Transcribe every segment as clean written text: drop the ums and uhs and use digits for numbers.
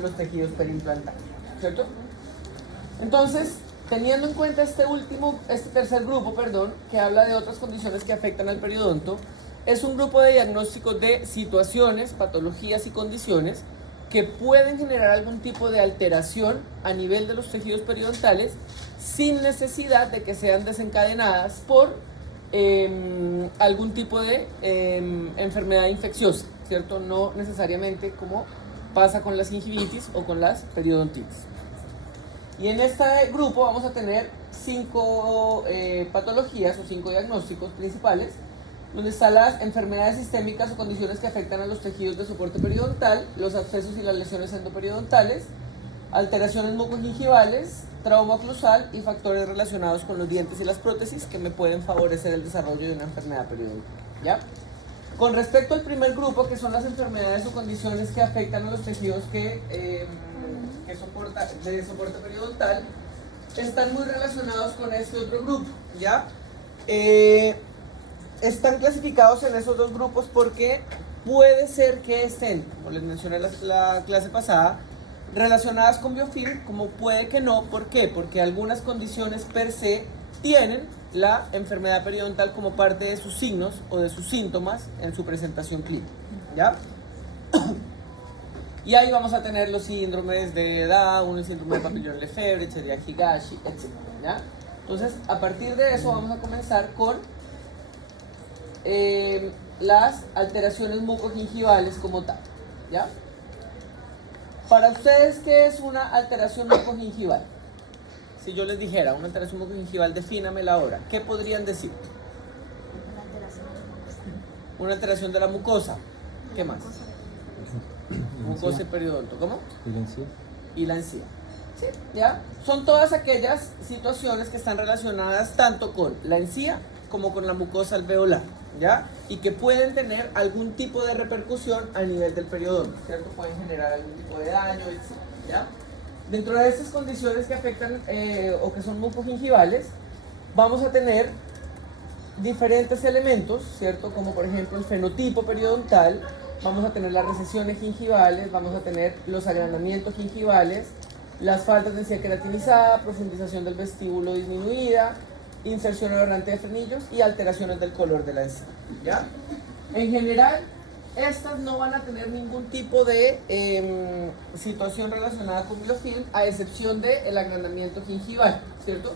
los tejidos periimplantarios, ¿cierto? Entonces, teniendo en cuenta este tercer grupo, que habla de otras condiciones que afectan al periodonto, es un grupo de diagnósticos de situaciones, patologías y condiciones que pueden generar algún tipo de alteración a nivel de los tejidos periodontales sin necesidad de que sean desencadenadas por algún tipo de enfermedad infecciosa, ¿cierto? No necesariamente como pasa con las gingivitis o con las periodontitis. Y en este grupo vamos a tener 5 patologías o 5 diagnósticos principales, donde están las enfermedades sistémicas o condiciones que afectan a los tejidos de soporte periodontal, los abscesos y las lesiones endoperidontales, alteraciones mucogingivales, trauma oclusal y factores relacionados con los dientes y las prótesis que me pueden favorecer el desarrollo de una enfermedad periodontal, ¿ya? Con respecto al primer grupo, que son las enfermedades o condiciones que afectan a los tejidos de soporte periodontal, están muy relacionados con este otro grupo, ¿ya? Están clasificados en esos dos grupos porque puede ser que estén, como les mencioné la clase pasada, relacionadas con biofilm, como puede que no. ¿Por qué? Porque algunas condiciones per se tienen la enfermedad periodontal como parte de sus signos o de sus síntomas en su presentación clínica, ¿ya? Y ahí vamos a tener los síndromes de Down, el síndrome de Papillon-Lefebvre, Chiari-Higashi, etc., ¿ya? Entonces, a partir de eso vamos a comenzar con las alteraciones mucogingivales como tal, ¿ya? Para ustedes, ¿qué es una alteración mucogingival? Si yo les dijera una alteración mucogingival, defínamela ahora, ¿qué podrían decir? Una alteración de la mucosa. ¿Qué más? Mucosa y periodonto. ¿Cómo? Y la encía. Y la encía. ¿Sí? ¿Ya? Son todas aquellas situaciones que están relacionadas tanto con la encía como con la mucosa alveolar, ¿ya? Y que pueden tener algún tipo de repercusión a nivel del periodonto, ¿cierto? Pueden generar algún tipo de daño, etc., ¿ya? Dentro de estas condiciones que afectan o que son mucogingivales, vamos a tener diferentes elementos, ¿cierto? Como por ejemplo el fenotipo periodontal, vamos a tener las recesiones gingivales, vamos a tener los agrandamientos gingivales, las faltas de encía queratinizada, profundización del vestíbulo disminuida, inserción aberrante de frenillos y alteraciones del color de la encía, ¿ya? En general, estas no van a tener ningún tipo de situación relacionada con biofilm, a excepción del agrandamiento gingival, ¿cierto?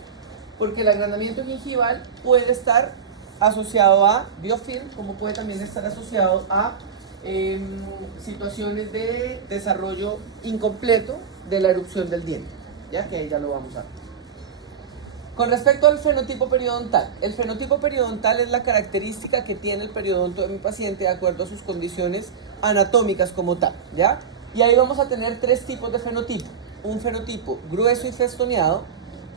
Porque el agrandamiento gingival puede estar asociado a biofilm, como puede también estar asociado a situaciones de desarrollo incompleto de la erupción del diente, ya que ahí ya lo vamos a ver. Con respecto al fenotipo periodontal, el fenotipo periodontal es la característica que tiene el periodonto de mi paciente de acuerdo a sus condiciones anatómicas como tal, ¿ya? Y ahí vamos a tener 3 tipos de fenotipo: un fenotipo grueso y festoneado,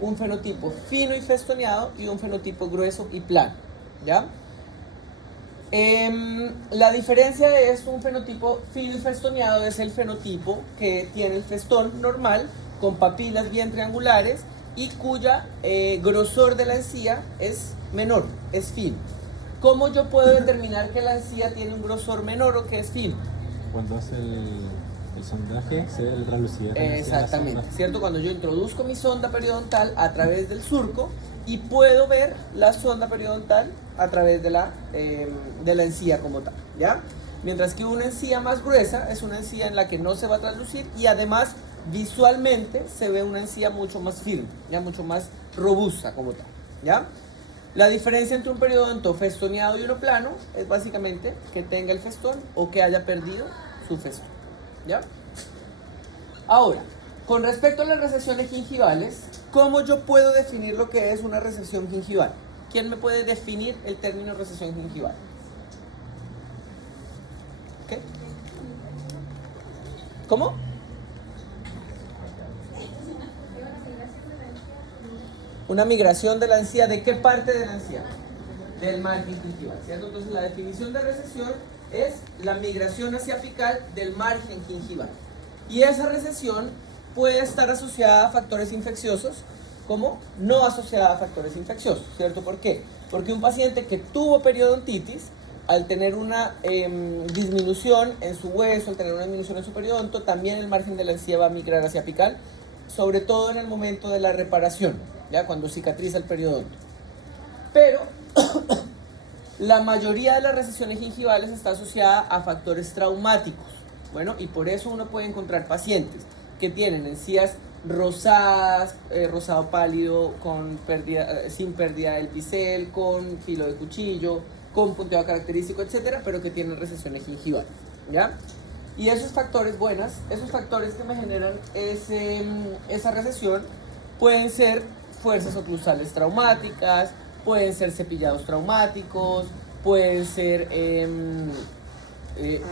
un fenotipo fino y festoneado y un fenotipo grueso y plano, ¿ya? La diferencia de esto, un fenotipo fino y festoneado, es el fenotipo que tiene el festón normal con papilas bien triangulares y cuya grosor de la encía es menor, es fino. ¿Cómo yo puedo determinar que la encía tiene un grosor menor o que es fino? Cuando hace el sondaje, se ve el relucidez. Exactamente, ¿cierto? Cuando yo introduzco mi sonda periodontal a través del surco y puedo ver la sonda periodontal a través de la encía como tal, ¿ya? Mientras que una encía más gruesa es una encía en la que no se va a traslucir y además visualmente se ve una encía mucho más firme, ya mucho más robusta como tal, ¿ya? La diferencia entre un periodonto festoneado y uno plano es básicamente que tenga el festón o que haya perdido su festón, ¿ya? Ahora, con respecto a las recesiones gingivales, ¿cómo yo puedo definir lo que es una recesión gingival? ¿Quién me puede definir el término recesión gingival? ¿Qué? ¿Cómo? Una migración de la encía. ¿De qué parte de la encía? Del margen gingival, ¿cierto? Entonces la definición de recesión es la migración hacia apical del margen gingival. Y esa recesión puede estar asociada a factores infecciosos como no asociada a factores infecciosos, ¿cierto? ¿Por qué? Porque un paciente que tuvo periodontitis al tener una disminución en su hueso, al tener una disminución en su periodonto, también el margen de la encía va a migrar hacia apical, sobre todo en el momento de la reparación, ya cuando cicatriza el periodonto. Pero la mayoría de las recesiones gingivales está asociada a factores traumáticos. Bueno, y por eso uno puede encontrar pacientes que tienen encías rosadas, rosado pálido, con pérdida, sin pérdida del bisel, con filo de cuchillo, con punteado característico, etcétera, pero que tienen recesiones gingivales, ¿ya? Y esos factores esos factores que me generan esa recesión pueden ser fuerzas oclusales traumáticas, pueden ser cepillados traumáticos, pueden ser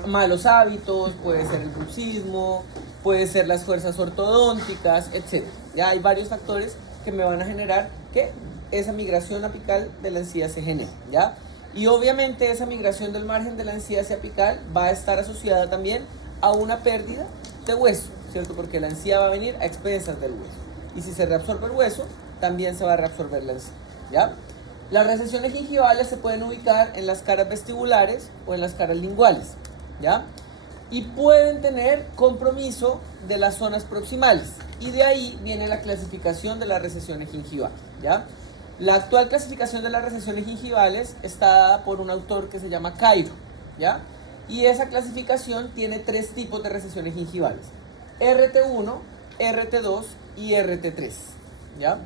malos hábitos, puede ser el bruxismo, puede ser las fuerzas ortodónticas, etc. Ya hay varios factores que me van a generar que esa migración apical de la encía se genere, ¿ya? Y obviamente esa migración del margen de la encía hacia apical va a estar asociada también a una pérdida de hueso, ¿cierto? Porque la encía va a venir a expensas del hueso. Y si se reabsorbe el hueso, también se va a reabsorber la encía, ¿ya? Las recesiones gingivales se pueden ubicar en las caras vestibulares o en las caras linguales, ¿ya? Y pueden tener compromiso de las zonas proximales. Y de ahí viene la clasificación de las recesiones gingivales, ¿ya? La actual clasificación de las recesiones gingivales está dada por un autor que se llama Cairo, ¿ya? Y esa clasificación tiene 3 tipos de recesiones gingivales: RT1, RT2 y RT3, ¿ya?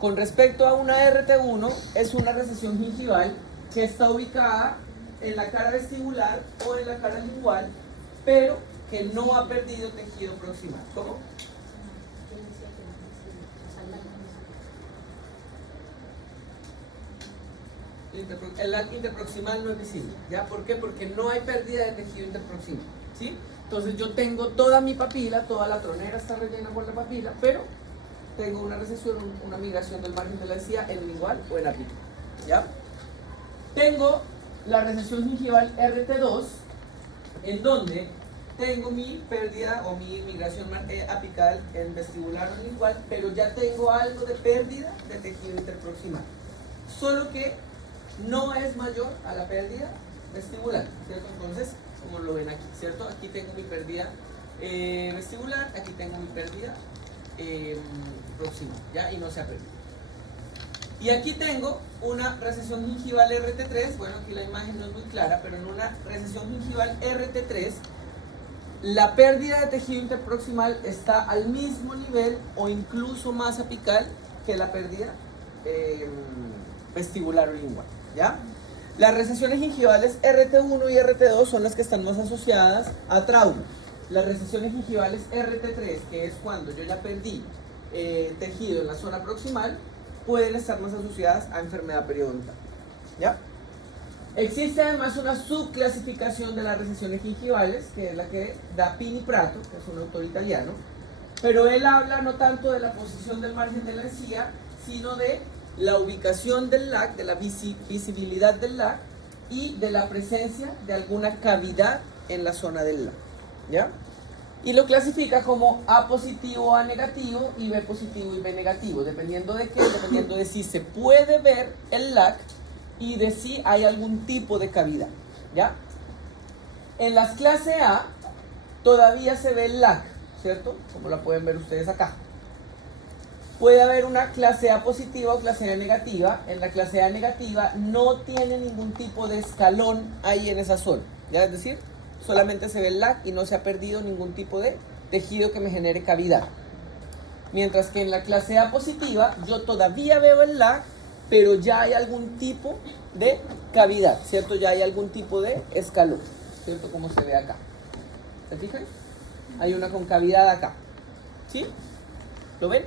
Con respecto a una RT1, es una recesión gingival que está ubicada en la cara vestibular o en la cara lingual, pero que no ha perdido tejido proximal. ¿Cómo? El interproximal no es visible, ¿ya? ¿Por qué? Porque no hay pérdida de tejido interproximal, ¿sí? Entonces yo tengo toda mi papila, toda la tronera está rellena por la papila, pero tengo una recesión, una migración del margen de la encía en lingual o en apical, ¿ya? Tengo la recesión gingival RT2, en donde tengo mi pérdida o mi migración apical en vestibular o lingual, pero ya tengo algo de pérdida de tejido interproximal, solo que no es mayor a la pérdida vestibular, ¿cierto? Entonces, como lo ven aquí, ¿cierto? Aquí tengo mi pérdida vestibular, aquí tengo mi pérdida proximal, ¿ya? Y no se ha perdido. Y aquí tengo una recesión gingival RT3, bueno, aquí la imagen no es muy clara, pero en una recesión gingival RT3, la pérdida de tejido interproximal está al mismo nivel o incluso más apical que la pérdida vestibular o lingual, ¿ya? Las recesiones gingivales RT1 y RT2 son las que están más asociadas a trauma. Las recesiones gingivales RT3, que es cuando yo ya perdí tejido en la zona proximal, pueden estar más asociadas a enfermedad periodontal, ¿ya? Existe además una subclasificación de las recesiones gingivales, que es la que da Pini Prato, que es un autor italiano, pero él habla no tanto de la posición del margen de la encía, sino de la ubicación del LAC, de la visibilidad del LAC y de la presencia de alguna cavidad en la zona del LAC, ¿ya? Y lo clasifica como A positivo, A negativo y B positivo y B negativo, dependiendo de qué, dependiendo de si se puede ver el LAC y de si hay algún tipo de cavidad, ¿ya? En las clase A todavía se ve el LAC, ¿cierto? Como la pueden ver ustedes acá. Puede haber una clase A positiva o clase A negativa. En la clase A negativa no tiene ningún tipo de escalón ahí en esa zona, ¿ya? Es decir, solamente se ve el LAC y no se ha perdido ningún tipo de tejido que me genere cavidad. Mientras que en la clase A positiva yo todavía veo el LAC, pero ya hay algún tipo de cavidad, ¿cierto? Ya hay algún tipo de escalón, ¿cierto? Como se ve acá. ¿Se fijan? Hay una concavidad acá, ¿sí? ¿Lo ven?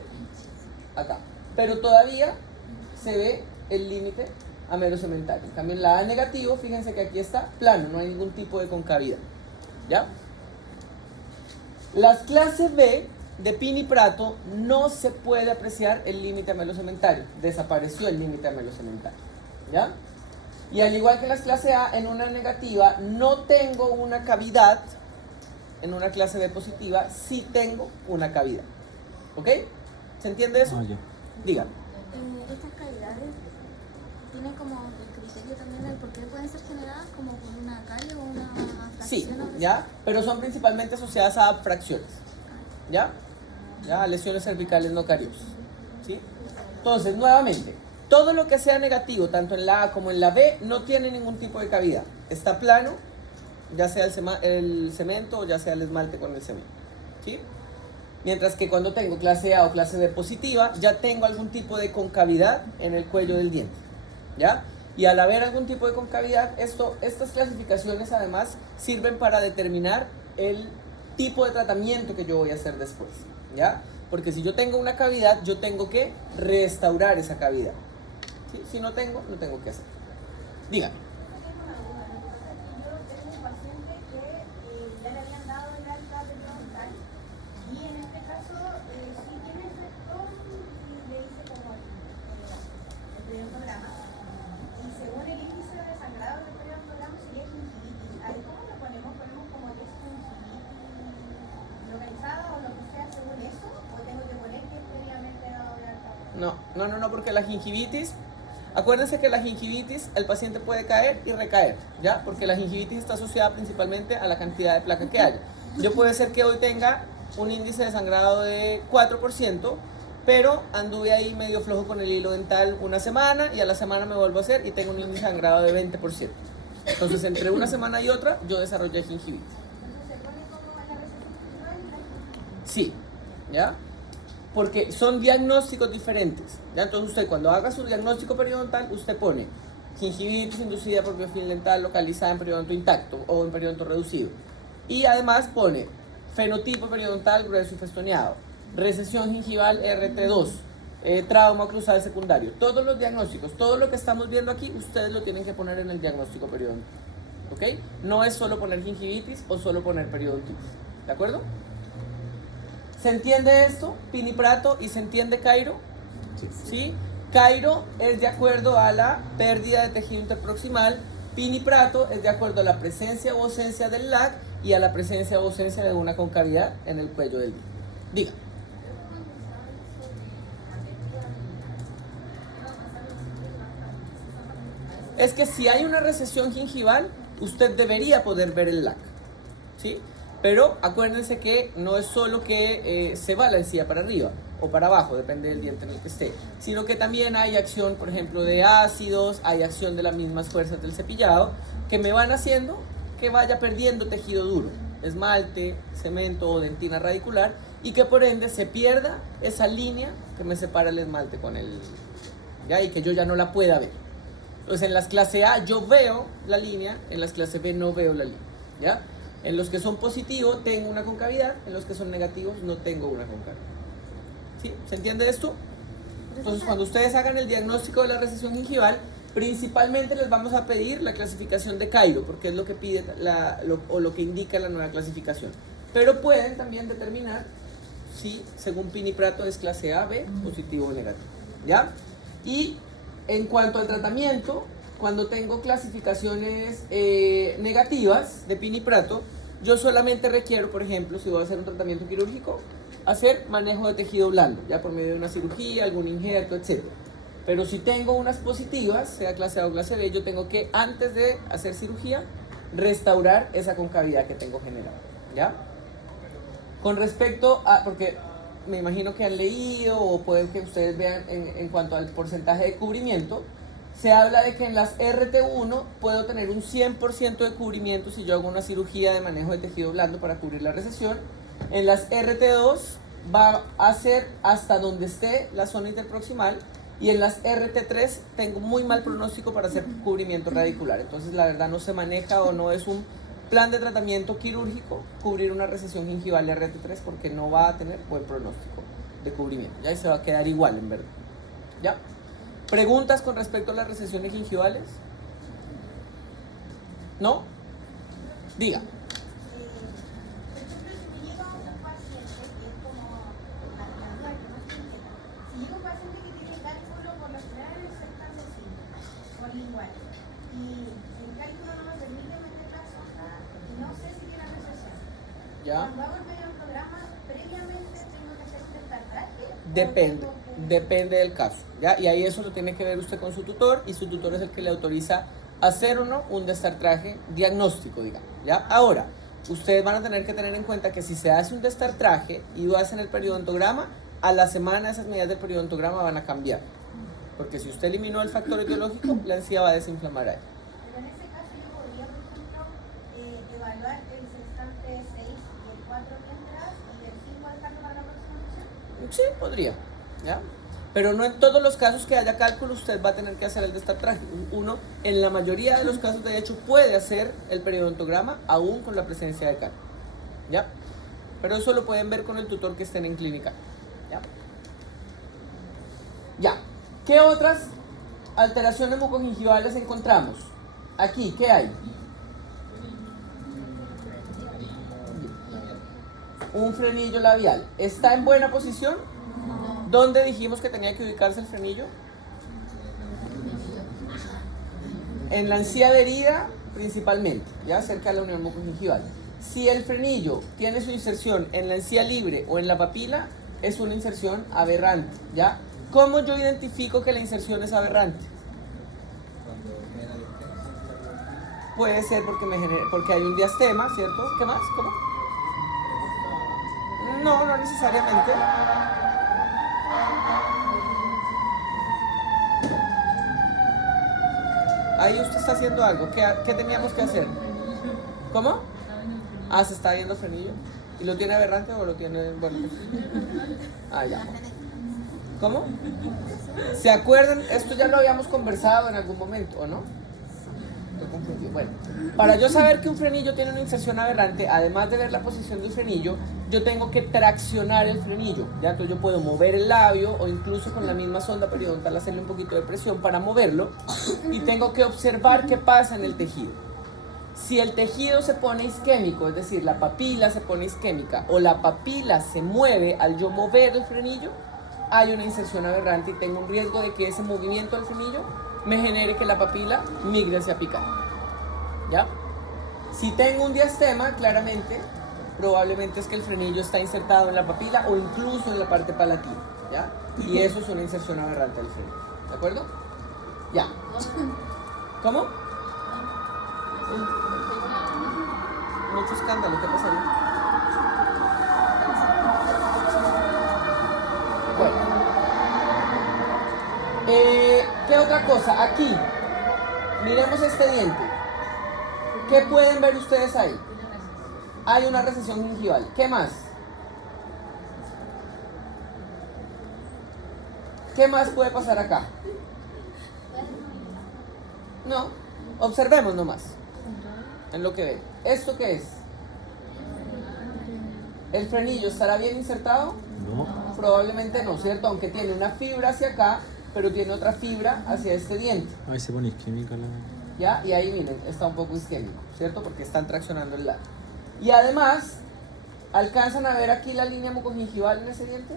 Acá. Pero todavía se ve el límite amerocementario. En cambio en la A negativo, fíjense que aquí está plano, no hay ningún tipo de concavidad, ¿ya? Las clases B de Pini Prato no se puede apreciar el límite amerocementario, desapareció el límite amerocementario, ¿ya? Y al igual que las clase A, en una negativa no tengo una cavidad, en una clase B positiva sí tengo una cavidad, ¿ok? ¿Se entiende eso? Oye. Dígame. Estas cavidades tienen como criterio también del por qué pueden ser generadas como por una carie o una Sí, fracción. o ¿ya? Pero son principalmente asociadas a fracciones, ¿ya? ¿Ya? A lesiones cervicales no cariosas, ¿sí? Entonces, nuevamente, todo lo que sea negativo, tanto en la A como en la B, no tiene ningún tipo de cavidad. Está plano, ya sea el cemento o ya sea el esmalte con el cemento, ¿sí? Mientras que cuando tengo clase A o clase B positiva, ya tengo algún tipo de concavidad en el cuello del diente, ¿ya? Y al haber algún tipo de concavidad, estas clasificaciones además sirven para determinar el tipo de tratamiento que yo voy a hacer después, ¿ya? Porque si yo tengo una cavidad, yo tengo que restaurar esa cavidad, ¿sí? Si no tengo, no tengo que hacer. Dígame. No, porque la gingivitis, acuérdense que la gingivitis, el paciente puede caer y recaer, ¿ya? Porque la gingivitis está asociada principalmente a la cantidad de placa que haya. Yo puede ser que hoy tenga un índice de sangrado de 4%, pero anduve ahí medio flojo con el hilo dental una semana y a la semana me vuelvo a hacer y tengo un índice de sangrado de 20%. Entonces, entre una semana y otra, yo desarrollé gingivitis. Sí, ¿ya? Porque son diagnósticos diferentes, ¿ya? Entonces usted cuando haga su diagnóstico periodontal, usted pone gingivitis inducida por biofilm dental localizada en periodonto intacto o en periodonto reducido. Y además pone fenotipo periodontal grueso y festoneado, recesión gingival RT2, trauma oclusal secundario. Todos los diagnósticos, todo lo que estamos viendo aquí, ustedes lo tienen que poner en el diagnóstico periodontal, ¿ok? No es solo poner gingivitis o solo poner periodontitis, ¿de acuerdo? ¿Se entiende esto, Pini Prato, y se entiende Cairo? ¿Sí? Cairo es de acuerdo a la pérdida de tejido interproximal, Pini Prato es de acuerdo a la presencia o ausencia del LAC y a la presencia o ausencia de una concavidad en el cuello del diente. Diga. Es que si hay una recesión gingival, usted debería poder ver el LAC, ¿sí? Pero acuérdense que no es solo que se va la encía para arriba o para abajo, depende del diente en el que esté, sino que también hay acción, por ejemplo, de ácidos, hay acción de las mismas fuerzas del cepillado, que me van haciendo que vaya perdiendo tejido duro, esmalte, cemento o dentina radicular, y que por ende se pierda esa línea que me separa el esmalte con el, ¿ya? Y que yo ya no la pueda ver. Entonces en las clase A yo veo la línea, en las clase B no veo la línea, ¿ya? En los que son positivos tengo una concavidad, en los que son negativos no tengo una concavidad. ¿Sí? ¿Se entiende esto? Entonces cuando ustedes hagan el diagnóstico de la recesión gingival, principalmente les vamos a pedir la clasificación de Cairo, porque es lo que pide lo que indica la nueva clasificación. Pero pueden también determinar si, según Pini Prato, es clase A, B, positivo o negativo, ¿ya? Y en cuanto al tratamiento, cuando tengo clasificaciones negativas de Pini Prato, yo solamente requiero, por ejemplo, si voy a hacer un tratamiento quirúrgico, hacer manejo de tejido blando, ya por medio de una cirugía, algún injerto, etc. Pero si tengo unas positivas, sea clase A o clase B, yo tengo que, antes de hacer cirugía, restaurar esa concavidad que tengo generada, ¿ya? Con respecto a, porque me imagino que han leído o pueden que ustedes vean en cuanto al porcentaje de cubrimiento, se habla de que en las RT1 puedo tener un 100% de cubrimiento si yo hago una cirugía de manejo de tejido blando para cubrir la recesión. En las RT2 va a ser hasta donde esté la zona interproximal, y en las RT3 tengo muy mal pronóstico para hacer cubrimiento radicular. Entonces la verdad no se maneja o no es un plan de tratamiento quirúrgico cubrir una recesión gingival de RT3 porque no va a tener buen pronóstico de cubrimiento, ya, y se va a quedar igual en verdad, ¿ya? ¿Preguntas con respecto a las recesiones gingivales? ¿No? Diga. ¿Ya? Cuando hago el programa, previamente tengo que hacer un destartraje. Depende, Depende del caso, ¿ya? Y ahí eso lo tiene que ver usted con su tutor, y su tutor es el que le autoriza hacer o no un destartraje diagnóstico, digamos, ¿ya? Ahora, ustedes van a tener que tener en cuenta que si se hace un destartraje y lo hacen el periodontograma, a la semana esas medidas del periodontograma van a cambiar. Porque si usted eliminó el factor etiológico, la encía va a desinflamar ahí. Pero en ese caso yo podría, por ejemplo, evaluar el sextante 6 y el 4 mientras y el 5 dejarlo para la próxima sesión. Sí, podría, ¿ya? Pero no en todos los casos que haya cálculo usted va a tener que hacer el destartraje. Uno, en la mayoría de los casos de hecho, puede hacer el periodontograma aún con la presencia de cálculo, ¿ya? Pero eso lo pueden ver con el tutor que estén en clínica, ¿ya? Ya. ¿Qué otras alteraciones mucogingivales encontramos? Aquí, ¿qué hay? Un frenillo labial. ¿Está en buena posición? ¿Dónde dijimos que tenía que ubicarse el frenillo? En la encía adherida principalmente, ya cerca de la unión mucogingival. Si el frenillo tiene su inserción en la encía libre o en la papila, es una inserción aberrante, ¿ya? ¿Cómo yo identifico que la inserción es aberrante? Puede ser porque hay un diastema, ¿cierto? ¿Qué más? ¿Cómo? No, no necesariamente. Ahí usted está haciendo algo. ¿Qué teníamos que hacer? ¿Cómo? Ah, se está viendo frenillo. ¿Y lo tiene aberrante o lo tiene bueno? Ah, ya. ¿Cómo? ¿Se acuerdan? Esto ya lo habíamos conversado en algún momento, ¿o no? Estoy confundido. Bueno, para yo saber que un frenillo tiene una inserción aberrante, además de ver la posición del frenillo, yo tengo que traccionar el frenillo, ¿ya? Entonces yo puedo mover el labio o incluso con la misma sonda periodontal hacerle un poquito de presión para moverlo, y tengo que observar qué pasa en el tejido. Si el tejido se pone isquémico, es decir, la papila se pone isquémica o la papila se mueve al yo mover el frenillo, hay una inserción aberrante y tengo un riesgo de que ese movimiento del frenillo me genere que la papila migre hacia apical, ¿ya? Si tengo un diastema, claramente, probablemente es que el frenillo está insertado en la papila o incluso en la parte palatina, ¿ya? Y eso es una inserción aberrante del frenillo, ¿de acuerdo? Ya. ¿Cómo? Mucho escándalo, ¿qué pasaría? Bueno. ¿Qué otra cosa? Aquí, miremos este diente. ¿Qué pueden ver ustedes ahí? Hay una recesión gingival. ¿Qué más? ¿Qué más puede pasar acá? No, observemos nomás en lo que ven. ¿Esto qué es? ¿El frenillo estará bien insertado? No. Probablemente no, ¿cierto? Aunque tiene una fibra hacia acá, pero tiene otra fibra hacia este diente, Ahí se pone isquémica la... ¿ya? Y ahí miren, está un poco isquémico, ¿cierto? Porque están traccionando el labio. Y además, ¿alcanzan a ver aquí la línea mucogingival en ese diente?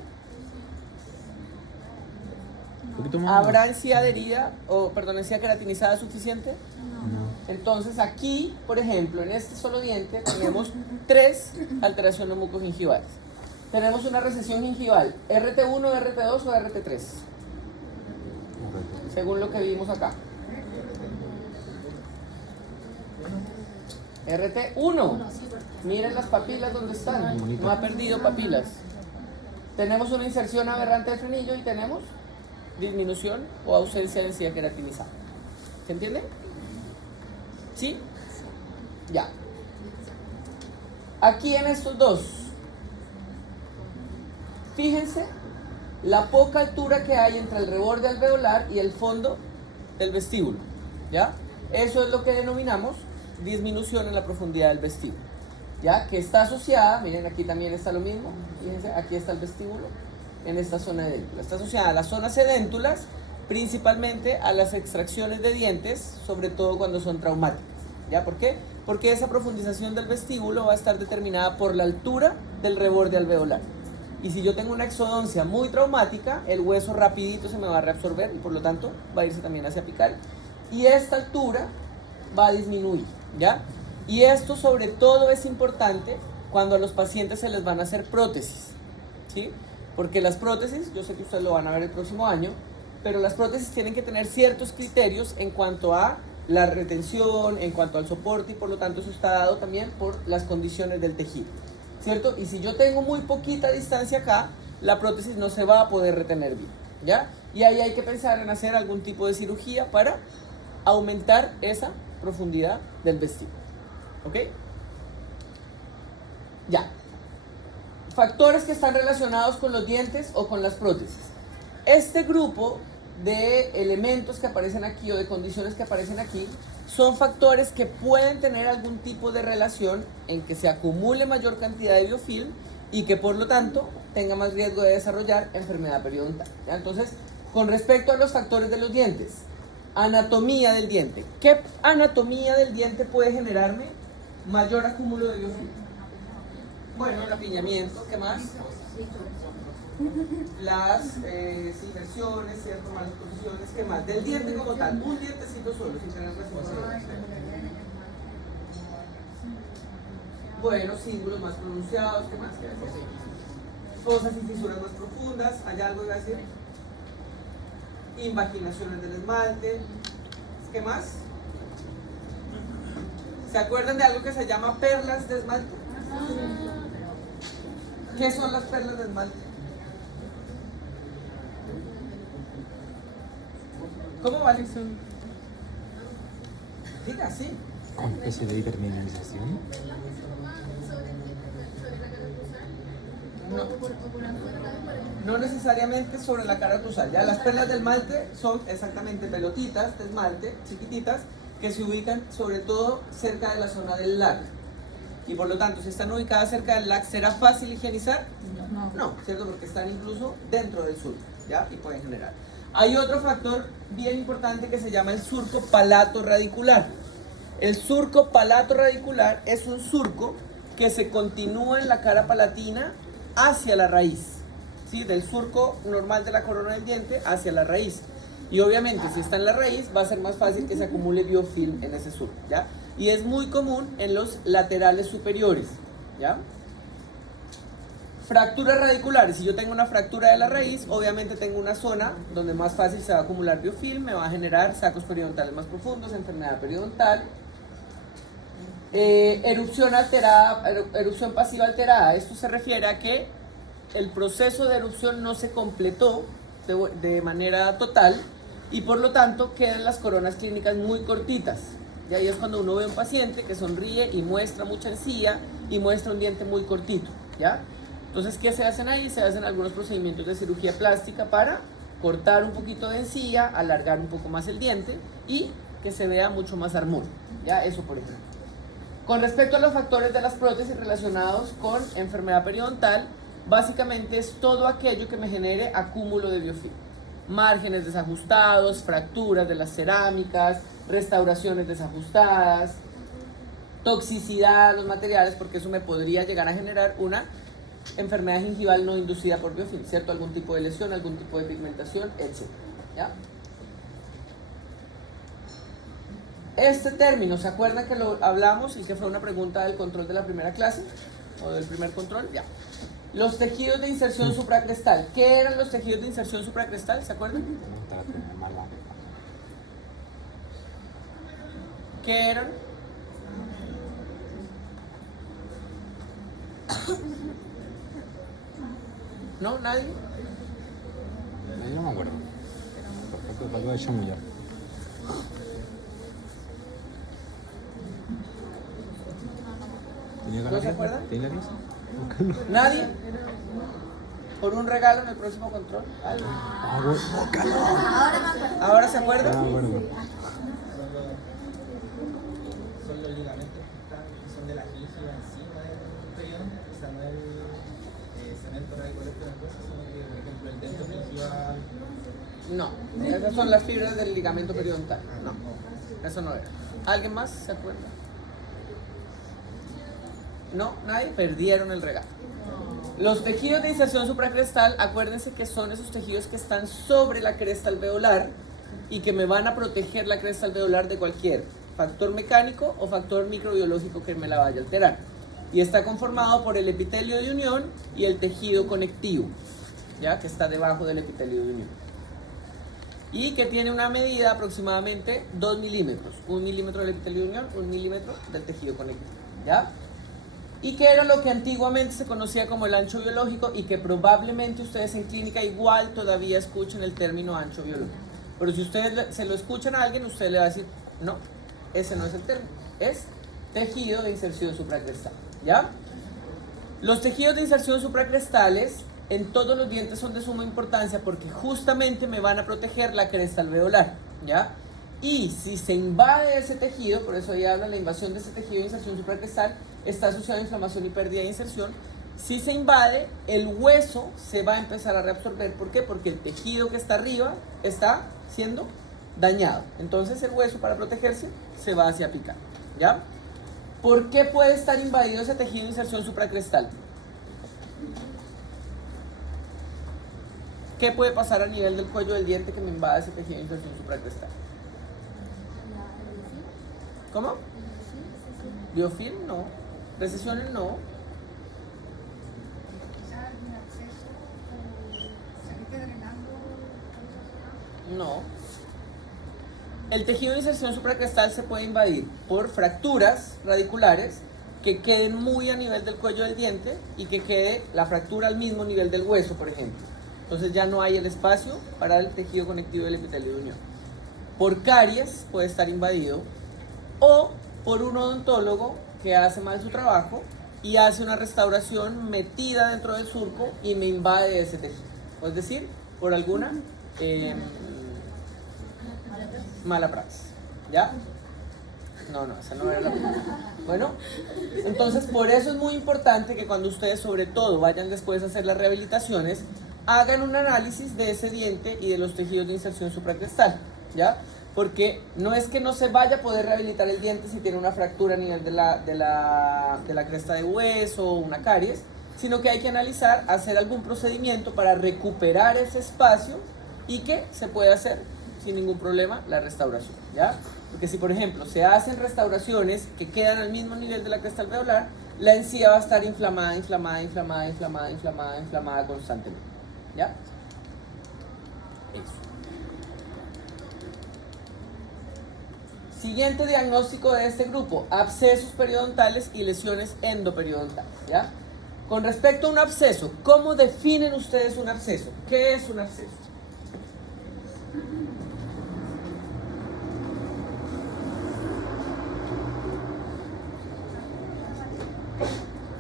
Un poquito más. ¿Habrá encía adherida, o perdón, encía queratinizada suficiente? No. Entonces aquí, por ejemplo, en este solo diente tenemos 3 alteraciones mucogingivales. Tenemos una recesión gingival, RT1, RT2 o RT3, según lo que vimos acá. RT1, miren las papilas donde están, no ha perdido papilas. Tenemos una inserción aberrante del frenillo y tenemos disminución o ausencia de encía queratinizada. ¿Se entiende? ¿Sí? Ya. Aquí en estos dos, fíjense la poca altura que hay entre el reborde alveolar y el fondo del vestíbulo, ¿ya? Eso es lo que denominamos disminución en la profundidad del vestíbulo, ¿ya? Que está asociada, miren aquí también está lo mismo, fíjense, aquí está el vestíbulo, en esta zona edéntula. Está asociada a las zonas edéntulas, principalmente a las extracciones de dientes, sobre todo cuando son traumáticas, ¿ya? ¿Por qué? Porque esa profundización del vestíbulo va a estar determinada por la altura del reborde alveolar. Y si yo tengo una exodoncia muy traumática, el hueso rapidito se me va a reabsorber y por lo tanto va a irse también hacia apical. Y esta altura va a disminuir, ¿ya? Y esto sobre todo es importante cuando a los pacientes se les van a hacer prótesis, ¿sí? porque las prótesis, yo sé que ustedes lo van a ver el próximo año, pero las prótesis tienen que tener ciertos criterios en cuanto a la retención, en cuanto al soporte, y por lo tanto eso está dado también por las condiciones del tejido, ¿cierto? Y si yo tengo muy poquita distancia acá, la prótesis no se va a poder retener bien, ¿ya? Y ahí hay que pensar en hacer algún tipo de cirugía para aumentar esa profundidad del vestido, ¿ok? Ya. Factores que están relacionados con los dientes o con las prótesis. Este grupo de elementos que aparecen aquí o de condiciones que aparecen aquí son factores que pueden tener algún tipo de relación en que se acumule mayor cantidad de biofilm y que por lo tanto tenga más riesgo de desarrollar enfermedad periodontal, ¿ya? Entonces, con respecto a los factores de los dientes, anatomía del diente. ¿Qué anatomía del diente puede generarme mayor acúmulo de biofilm? Bueno, el apiñamiento, ¿qué más? Las inversiones, ciertas malas posiciones, ¿qué más? Del diente como tal, un dientecito solo, sin tener responsabilidad. Bueno, símbolos más pronunciados, ¿qué más? ¿Qué más? Fosas y fisuras más profundas, ¿hay algo que decir? Invaginaciones del esmalte, ¿qué más? ¿Se acuerdan de algo que se llama perlas de esmalte? ¿Qué son las perlas de esmalte? ¿Cómo vale? Diga, sí. ¿Con especie de hipermineralización? No necesariamente sobre la cara cruzal, ¿ya? Las perlas del esmalte son exactamente pelotitas de esmalte, chiquititas, que se ubican sobre todo cerca de la zona del lac. Y por lo tanto, si están ubicadas cerca del lac, ¿será fácil higienizar? No, ¿cierto? Porque están incluso dentro del surco, ¿ya? Y pueden generar. Hay otro factor bien importante que se llama el surco palato-radicular. El surco palato-radicular es un surco que se continúa en la cara palatina hacia la raíz, ¿sí? Del surco normal de la corona del diente hacia la raíz. Y obviamente, si está en la raíz, va a ser más fácil que se acumule biofilm en ese surco, ¿ya? Y es muy común en los laterales superiores, ¿ya? Fracturas radiculares. Si yo tengo una fractura de la raíz, obviamente tengo una zona donde más fácil se va a acumular biofilm, me va a generar sacos periodontales más profundos, enfermedad periodontal. Erupción alterada, erupción pasiva alterada. Esto se refiere a que el proceso de erupción no se completó de manera total y por lo tanto quedan las coronas clínicas muy cortitas. Y ahí es cuando uno ve a un paciente que sonríe y muestra mucha encía y muestra un diente muy cortito, ¿ya? Entonces, ¿qué se hacen ahí? Se hacen algunos procedimientos de cirugía plástica para cortar un poquito de encía, alargar un poco más el diente y que se vea mucho más armónico, ¿ya? Eso por ejemplo. Con respecto a los factores de las prótesis relacionados con enfermedad periodontal, básicamente es todo aquello que me genere acúmulo de biofilm. Márgenes desajustados, fracturas de las cerámicas, restauraciones desajustadas, toxicidad de los materiales, porque eso me podría llegar a generar una enfermedad gingival no inducida por biofilm, ¿cierto? Algún tipo de lesión, algún tipo de pigmentación, etc. ¿Ya? Este término, ¿se acuerdan que lo hablamos y que fue una pregunta del control de la primera clase? ¿O del primer control? Ya. Los tejidos de inserción supracrestal. ¿Qué eran los tejidos de inserción supracrestal? ¿Se acuerdan? ¿Qué eran? ¿No? ¿Nadie? Yo no me acuerdo. Perfecto, algo de Schumacher. ¿No se acuerdan? ¿Tiene risa? ¿Nadie? ¿Por un regalo en el próximo control? ¿Algo? ¿Ahora se acuerdan? No me acuerdo. Son los ligamentos que son de la gingiva encima del periodonto, o sea, no el cemento radicular de la cosa, sino que, por ejemplo, el dento gingival. No, esas son las fibras del ligamento periodontal. No, eso no era. ¿Alguien más se acuerda? No, nadie. Perdieron el regalo. Los tejidos de inserción supracrestal, acuérdense que son esos tejidos que están sobre la cresta alveolar y que me van a proteger la cresta alveolar de cualquier factor mecánico o factor microbiológico que me la vaya a alterar. Y está conformado por el epitelio de unión y el tejido conectivo. ya que está debajo del epitelio de unión. Y que tiene una medida aproximadamente 2 milímetros. 1 milímetro del epitelio de unión, 1 milímetro del tejido conectivo, ¿ya? Y que era lo que antiguamente se conocía como el ancho biológico y que probablemente ustedes en clínica igual todavía escuchen el término ancho biológico. Pero si ustedes se lo escuchan a alguien, usted le va a decir, no, ese no es el término, es tejido de inserción supracrestal, ¿ya? Los tejidos de inserción supracrestales en todos los dientes son de suma importancia porque justamente me van a proteger la cresta alveolar, ¿ya? Y si se invade ese tejido, por eso ahí habla la invasión de ese tejido de inserción supracrestal, está asociado a inflamación y pérdida de inserción. Si se invade, el hueso se va a empezar a reabsorber. ¿Por qué? Porque el tejido que está arriba está siendo dañado. Entonces el hueso, para protegerse, se va hacia picar, ¿ya? ¿Por qué puede estar invadido ese tejido de inserción supracrestal? ¿Qué puede pasar a nivel del cuello del diente que me invada ese tejido de inserción supracrestal? ¿Cómo? Biofilm, no. Recesiones, no. No. El tejido de inserción supracrestal se puede invadir por fracturas radiculares que queden muy a nivel del cuello del diente y que quede la fractura al mismo nivel del hueso, por ejemplo. Entonces ya no hay el espacio para el tejido conectivo del epitelio de unión. Por caries puede estar invadido o por un odontólogo que hace mal su trabajo y hace una restauración metida dentro del surco y me invade ese tejido. Es decir, por alguna mala praxis. ¿Ya? No, esa no era la primera. Bueno, entonces por eso es muy importante que cuando ustedes sobre todo vayan después a hacer las rehabilitaciones, hagan un análisis de ese diente y de los tejidos de inserción supracrestal, ¿ya? Porque no es que no se vaya a poder rehabilitar el diente si tiene una fractura a nivel de la cresta de hueso o una caries, sino que hay que analizar, hacer algún procedimiento para recuperar ese espacio y que se pueda hacer sin ningún problema la restauración, ¿ya? Porque si por ejemplo se hacen restauraciones que quedan al mismo nivel de la cresta alveolar, la encía va a estar inflamada constantemente, ¿ya? Eso. Siguiente diagnóstico de este grupo, abscesos periodontales y lesiones endoperiodontal, ¿ya? Con respecto a un absceso, ¿cómo definen ustedes un absceso? ¿Qué es un absceso?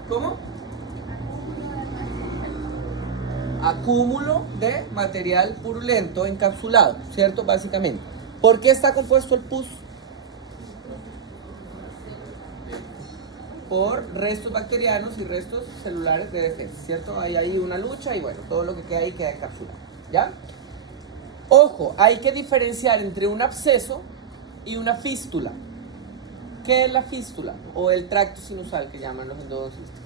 ¿Cómo? Acúmulo de material purulento encapsulado, ¿cierto? Básicamente. ¿Por qué está compuesto el pus? Por restos bacterianos y restos celulares de defensa, ¿cierto? Hay ahí una lucha y bueno, todo lo que queda ahí queda encapsulado, ¿ya? Ojo, hay que diferenciar entre un absceso y una fístula. ¿Qué es la fístula? O el tracto sinusal que llaman los endodoncistas.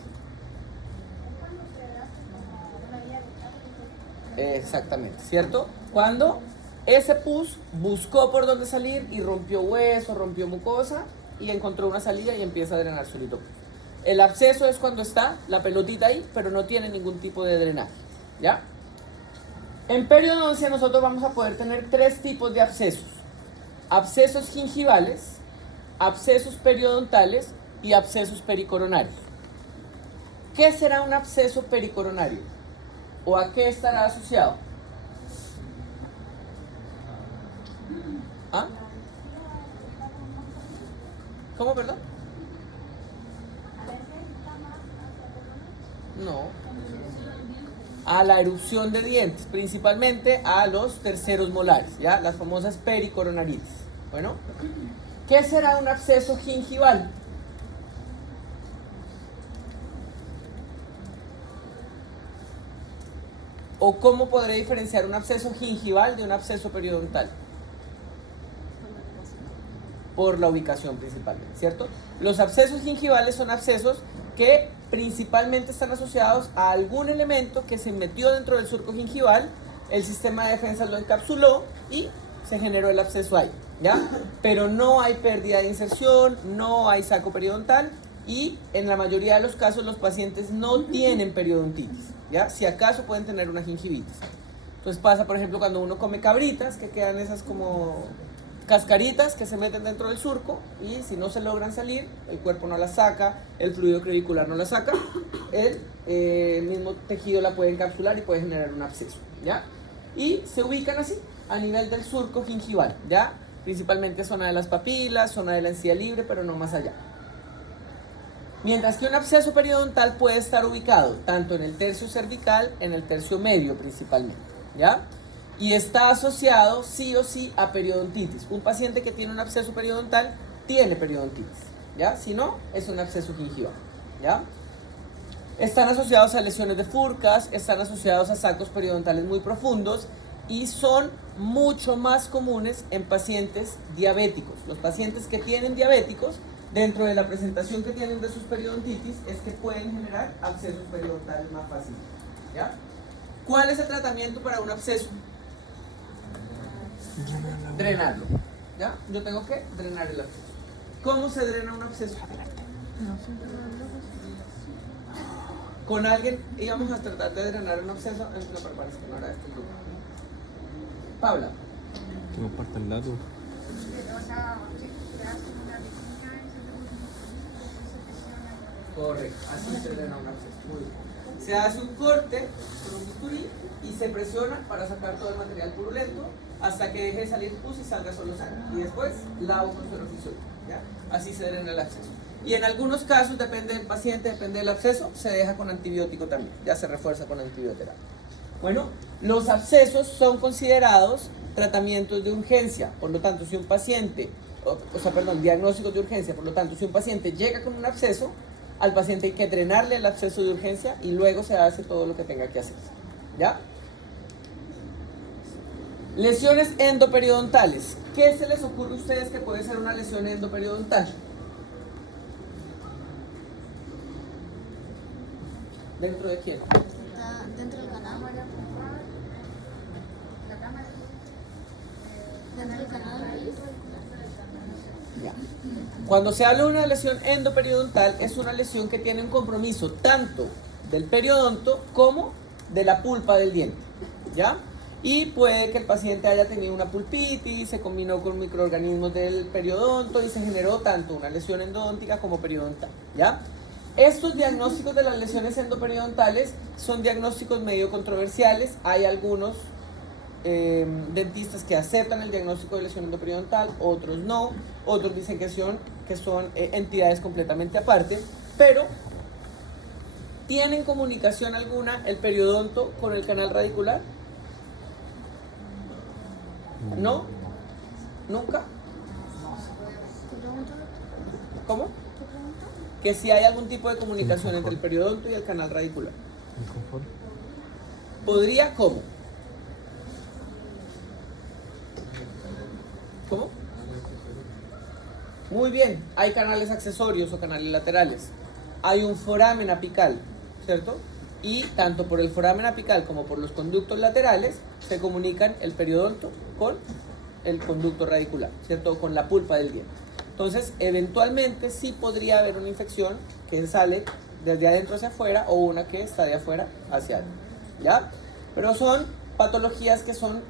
Exactamente, ¿cierto? Cuando ese pus buscó por dónde salir y rompió hueso, rompió mucosa y encontró una salida y empieza a drenar solito pus. El absceso es cuando está la pelotita ahí, pero no tiene ningún tipo de drenaje, ¿ya? En periodoncia nosotros vamos a poder tener 3 tipos de abscesos. Abscesos gingivales, abscesos periodontales y abscesos pericoronarios. ¿Qué será un absceso pericoronario? ¿O a qué estará asociado? ¿Ah? ¿Cómo, perdón? No. A la erupción de dientes, principalmente a los terceros molares, ¿ya? Las famosas pericoronaritis. Bueno, ¿qué será un absceso gingival? ¿O cómo podré diferenciar un absceso gingival de un absceso periodontal? Por la ubicación principalmente, ¿cierto? Los abscesos gingivales son abscesos que principalmente están asociados a algún elemento que se metió dentro del surco gingival, el sistema de defensa lo encapsuló y se generó el absceso ahí, ¿ya? Pero no hay pérdida de inserción, no hay saco periodontal y en la mayoría de los casos los pacientes no tienen periodontitis, ¿ya? Si acaso pueden tener una gingivitis. Entonces pasa, por ejemplo, cuando uno come cabritas, que quedan esas como cascaritas que se meten dentro del surco y si no se logran salir, el cuerpo no las saca, el fluido crevicular no la saca, el mismo tejido la puede encapsular y puede generar un absceso, ¿ya? Y se ubican así, a nivel del surco gingival, ¿ya? Principalmente zona de las papilas, zona de la encía libre, pero no más allá. Mientras que un absceso periodontal puede estar ubicado tanto en el tercio cervical, en el tercio medio principalmente, ¿ya? Y está asociado sí o sí a periodontitis. Un paciente que tiene un absceso periodontal tiene periodontitis, ¿ya? Si no, es un absceso gingival, ¿ya? Están asociados a lesiones de furcas, están asociados a sacos periodontales muy profundos y son mucho más comunes en pacientes diabéticos. Los pacientes que tienen diabéticos, dentro de la presentación que tienen de sus periodontitis, es que pueden generar abscesos periodontales más fácilmente, ¿ya? ¿Cuál es el tratamiento para un absceso? Drenarlo, ¿ya? Yo tengo que drenar el absceso. ¿Cómo se drena un absceso? Con alguien íbamos a tratar de drenar un absceso, no, pero parece que no era este grupo. Paula. Que no parta el lado. O sea, se hace una pequeña y se Correcto, así se drena un absceso. Muy bien. Se hace un corte con un bisturí y se presiona para sacar todo el material purulento hasta que deje de salir pus y salga solo sangre. Y después lavo con suero fisiológico, ¿ya? Así se drena el absceso. Y en algunos casos, depende del paciente, depende del absceso, se deja con antibiótico también, ya se refuerza con antibioterapia. Bueno, los abscesos son considerados tratamientos de urgencia, por lo tanto, si un paciente, diagnósticos de urgencia, por lo tanto, si un paciente llega con un absceso, al paciente hay que drenarle el absceso de urgencia y luego se hace todo lo que tenga que hacer, ¿ya? Lesiones endoperidontales. ¿Qué se les ocurre a ustedes que puede ser una lesión endoperiodontal? ¿Dentro de quién? está dentro del canal. Dentro del canal. Ya. Cuando se habla de una lesión endoperiodontal, es una lesión que tiene un compromiso tanto del periodonto como de la pulpa del diente, ¿ya? Y puede que el paciente haya tenido una pulpitis, se combinó con microorganismos del periodonto y se generó tanto una lesión endodóntica como periodontal, ¿ya? Estos diagnósticos de las lesiones endoperidontales son diagnósticos medio controversiales. Hay algunos dentistas que aceptan el diagnóstico de lesión endoperiodontal, otros no, otros dicen que son entidades completamente aparte, pero ¿tienen comunicación alguna el periodonto con el canal radicular? ¿No? ¿Nunca? ¿Te pregunto? ¿Cómo? ¿Te pregunto? Que si hay algún tipo de comunicación entre el periodonto y el canal radicular. ¿Podría? ¿Cómo? ¿Cómo? Muy bien, hay canales accesorios o canales laterales. Hay un foramen apical, ¿cierto? Y tanto por el foramen apical como por los conductos laterales se comunican el periodonto con el conducto radicular, ¿cierto? Con la pulpa del diente. Entonces, eventualmente sí podría haber una infección que sale desde adentro hacia afuera o una que está de afuera hacia adentro, ¿ya? Pero son patologías que son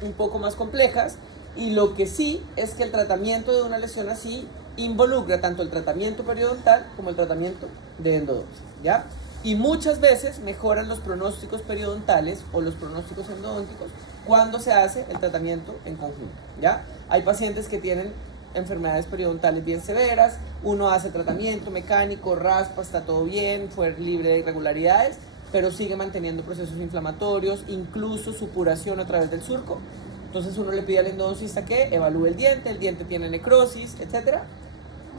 un poco más complejas y lo que sí es que el tratamiento de una lesión así involucra tanto el tratamiento periodontal como el tratamiento de endodoncia, ¿ya? Y muchas veces mejoran los pronósticos periodontales o los pronósticos endodónticos cuando se hace el tratamiento en conjunto, ¿ya? Hay pacientes que tienen enfermedades periodontales bien severas, uno hace tratamiento mecánico, raspa, está todo bien, fue libre de irregularidades, pero sigue manteniendo procesos inflamatorios, incluso supuración a través del surco. Entonces uno le pide al endodoncista que evalúe el diente tiene necrosis, etc.